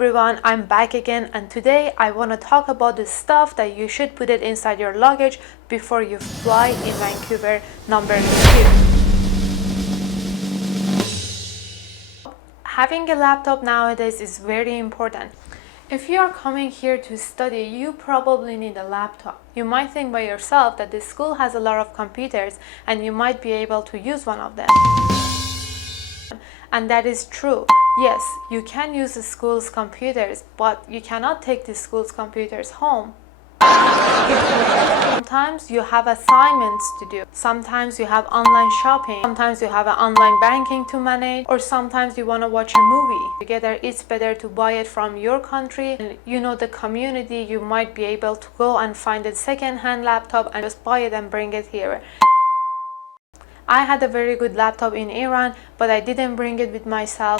everyone, I'm back again, and today I want to talk about the stuff that you should put it inside your luggage before you fly in Vancouver number 2. Having a laptop nowadays is very important. If you are coming here to study, you probably need a laptop. You might think by yourself that the school has a lot of computers and you might be able to use one of them. And that is true. Yes, you can use the school's computers, but you cannot take the school's computers home. Sometimes you have assignments to do. Sometimes you have online shopping. Sometimes you have an online banking to manage. Or sometimes you want to watch a movie. Together, it's better to buy it from your country. And you know the community, you might be able to go and find a second-hand laptop and just buy it and bring it here. I had a very good laptop in Iran, but I didn't bring it with myself.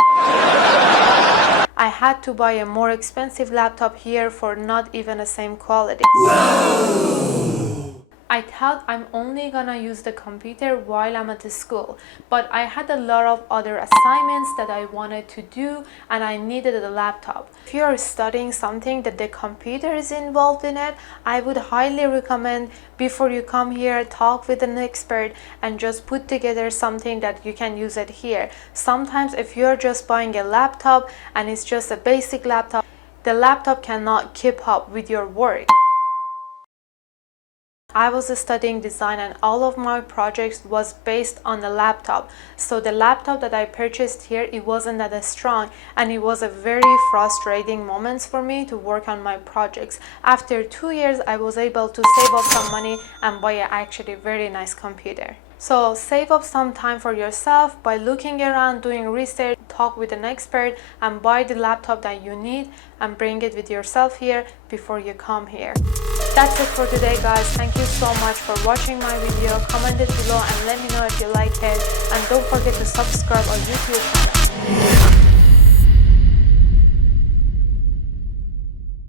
I had to buy a more expensive laptop here for not even the same quality. I thought I'm only gonna use the computer while I'm at the school, but I had a lot of other assignments that I wanted to do and I needed a laptop. If you're studying something that the computer is involved in it, I would highly recommend before you come here, talk with an expert and just put together something that you can use it here. Sometimes if you're just buying a laptop and it's just a basic laptop, the laptop cannot keep up with your work. I was studying design and all of my projects was based on the laptop. So the laptop that I purchased here, it wasn't that strong and it was a very frustrating moments for me to work on my projects. After 2 years, I was able to save up some money and buy an actually very nice computer. So save up some time for yourself by looking around, doing research, talk with an expert and buy the laptop that you need and bring it with yourself here before you come here. That's it for today, guys. Thank you so much for watching my video. Comment it below and let me know if you like it. And don't forget to subscribe our YouTube channel.